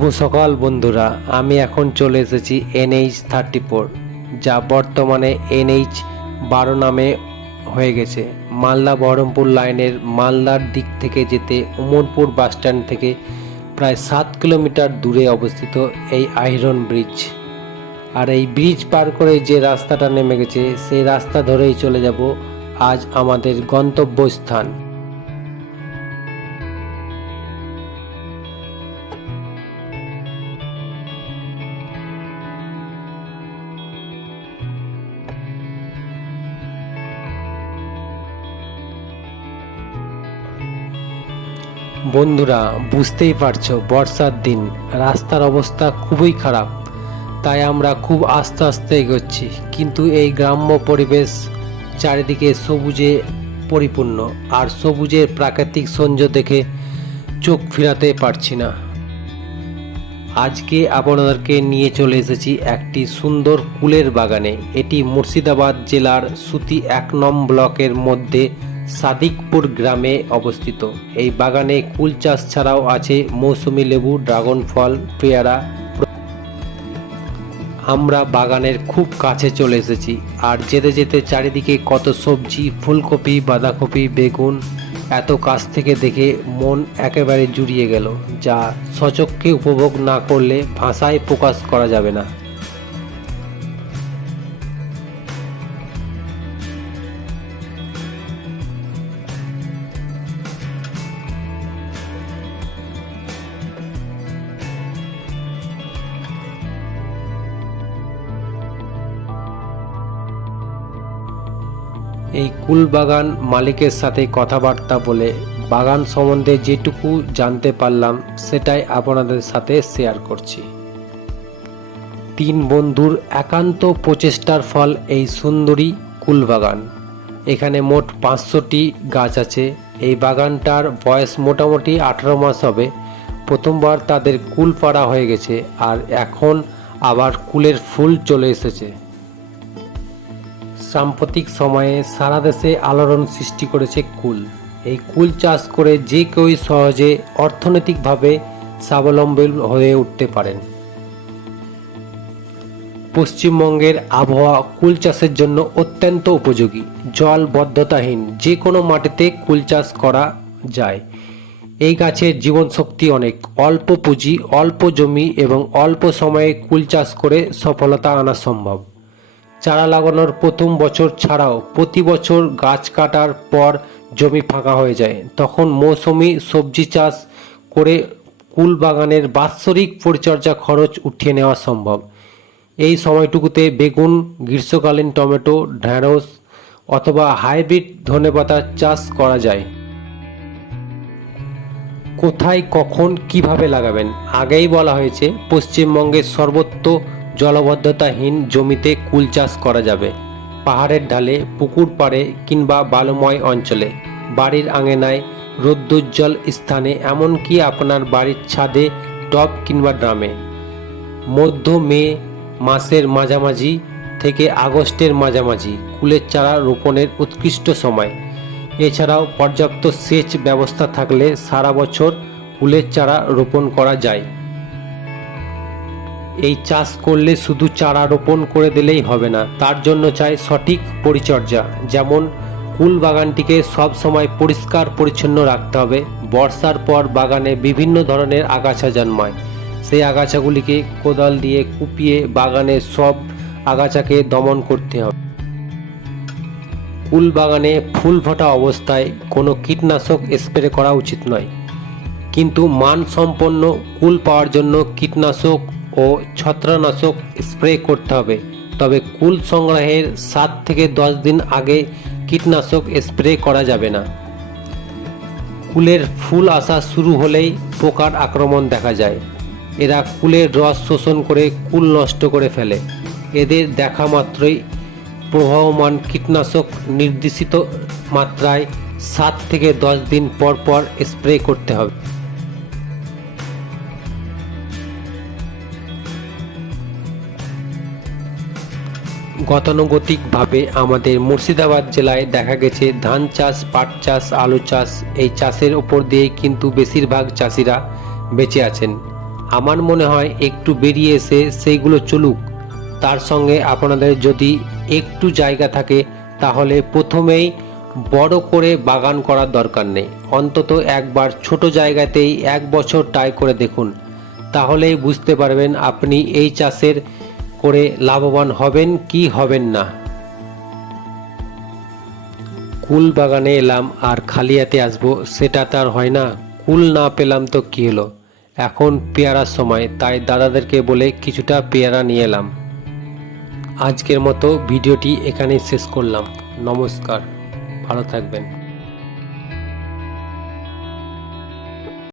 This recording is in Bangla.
শুভ সকাল, বন্ধুরা। আমি এখন চলে এসেছি এনএইচ থার্টি ফোর, যা বর্তমানে এনএইচ বারো নামে হয়ে গেছে। মালদা বহরমপুর লাইনের মালদার দিক থেকে যেতে উমরপুর বাসস্ট্যান্ড থেকে প্রায় সাত কিলোমিটার দূরে অবস্থিত এই আইরন ব্রিজ। আর এই ব্রিজ পার করে যে রাস্তাটা নেমে গেছে, সেই রাস্তা ধরেই চলে যাব আজ আমাদের গন্তব্যস্থান। বন্ধুরা, বুঝতেই পারছ, বর্ষার দিন, রাস্তার অবস্থা খুবই খারাপ। তাই আমরা খুব আস্তে আস্তে এগোচ্ছি, কিন্তু এই গ্রাম্য পরিবেশ চারিদিকে সবুজে পরিপূর্ণ, আর সবুজের প্রাকৃতিক সৌন্দর্য দেখে চোখ ফিরাতে পারছি না। আজকে আপনাদেরকে নিয়ে চলে এসেছি একটি সুন্দর কুলের বাগানে। এটি মুর্শিদাবাদ জেলার সুতি এক নম ব্লকের মধ্যে সাদিকপুর গ্রামে অবস্থিত। এই বাগানে কুল চাষ ছাড়াও আছে মৌসুমি লেবু, ড্রাগন ফল, পেয়ারা। আমরা বাগানের খুব কাছে চলে এসেছি আর যেতে যেতে চারিদিকে কত সবজি, ফুলকপি, বাঁধাকপি, বেগুন, এত কাছ থেকে দেখে মন একেবারে জুড়িয়ে গেল, যা সচক্ষে উপভোগ না করলে ভাষায় প্রকাশ করা যাবে না। এই কুলবাগান মালিকের সাথে কথাবার্তা বলে বাগান সম্বন্ধে যেটুকু জানতে পারলাম, সেটাই আপনাদের সাথে শেয়ার করছি। তিন বন্ধুর একান্ত প্রচেষ্টার ফল এই সুন্দরী কুলবাগান। এখানে মোট পাঁচশোটি গাছ আছে। এই বাগানটার বয়স মোটামুটি আঠারো মাস হবে। প্রথমবার তাদের কুল পাড়া হয়ে গেছে আর এখন আবার কুলের ফুল চলে এসেছে। সাম্প্রতিক সময়ে সারা দেশে আলোড়ন সৃষ্টি করেছে কুল। এই কুল চাষ করে যে কেউই সহজে অর্থনৈতিকভাবে স্বাবলম্বী হয়ে উঠতে পারেন। পশ্চিমবঙ্গের আবহাওয়া কুল চাষের জন্য অত্যন্ত উপযোগী। জল বদ্ধতাহীন, যে কোনো মাটিতে কুল চাষ করা যায়। এই গাছের জীবন শক্তি অনেক। অল্প পুঁজি, অল্প জমি এবং অল্প সময়ে কুল চাষ করে সফলতা আনা সম্ভব। চারা লাগানোর প্রথম বছর ছাড়াও প্রতি বছর গাছ কাটার পর জমি ফাঁকা হয়ে যায়। তখন মৌসুমি সবজি চাষ করে কুল বাগানের বাৎসরিক পরিচর্যা খরচ উঠিয়ে নেওয়া সম্ভব। এই সময়টুকুতে বেগুন, গ্রীষ্মকালীন টমেটো, ঢ্যাঁড়স অথবা হাইব্রিড ধনেপাতা চাষ করা যায়। কোথায়, কখন, কীভাবে লাগাবেন? আগেই বলা হয়েছে, পশ্চিমবঙ্গের সর্বত্র জলবদ্ধতাহীন জমিতে কুল চাষ করা যাবে। পাহাড়ের ঢালে পুকুর পাড়ে কিংবা বালুময় অঞ্চলে। বাড়ির আঙেনায় রোদ্দুজ্জ্বল স্থানে, এমনকি আপনার বাড়ির ছাদে, টব কিংবা ড্রামে। মধ্য মে মাসের মাঝামাঝি থেকে আগস্টের মাঝামাঝি কুলের চারা রোপণের উৎকৃষ্ট সময়। এছাড়াও পর্যাপ্ত সেচ ব্যবস্থা থাকলে সারা বছর কুলের চারা রোপণ করা যায়। এই চাষ করলে শুধু চারা রোপণ করে দিলেই হবে না, তার জন্য চাই সঠিক পরিচর্যা। যেমন, কুল বাগানটিকে সব সময় পরিষ্কার পরিচ্ছন্ন রাখতে হবে। বর্ষার পর বাগানে বিভিন্ন ধরনের আগাছা জন্মায়। সেই আগাছাগুলিকে কোদাল দিয়ে কুপিয়ে বাগানে সব আগাছাকে দমন করতে হবে। কুল বাগানে ফুল ফোটা অবস্থায় কোনো কীটনাশক স্প্রে করা উচিত নয়। কিন্তু মানসম্পন্ন কুল পাওয়ার জন্য কীটনাশক ও ছত্রাকনাশক স্প্রে করতে হবে। তবে কুল সংগ্রহের সাত থেকে দশ দিন আগে কীটনাশক স্প্রে করা যাবে না। কুলের ফুল আসা শুরু হলেই পোকার আক্রমণ দেখা যায়। এরা কুলের রস শোষণ করে কুল নষ্ট করে ফেলে। এদের দেখা মাত্রই প্রবাহমান কীটনাশক নির্দেশিত মাত্রায় সাত থেকে দশ দিন পর পর স্প্রে করতে হবে। গতানুগতিকভাবে আমাদের মুর্শিদাবাদ জেলায় দেখা গেছে ধান চাষ, পাট চাষ, আলু চাষ, এই চাষের ওপর দিয়েই কিন্তু বেশিরভাগ চাষিরা বেঁচে আছেন। আমার মনে হয় একটু বেরিয়ে এসে সেইগুলো চলুক। তার সঙ্গে আপনাদের যদি একটু জায়গা থাকে, তাহলে প্রথমেই বড় করে বাগান করার দরকার নেই। অন্তত একবার ছোট জায়গাতেই এক বছর ট্রাই করে দেখুন। তাহলেই বুঝতে পারবেন আপনি এই চাষের করে লাভবান হবেন কি হবেন না? কুল বাগানে এলাম আর খালি হাতে আসব, সেটা তার হয় না। কুল না পেলাম তো কি হলো? এখন পেয়ারার সময়, তাই দাদাদেরকে বলে কিছুটা পেয়ারা নিয়ে এলাম। আজকের মতো ভিডিওটি এখানেই শেষ করলাম। নমস্কার, ভালো থাকবেন।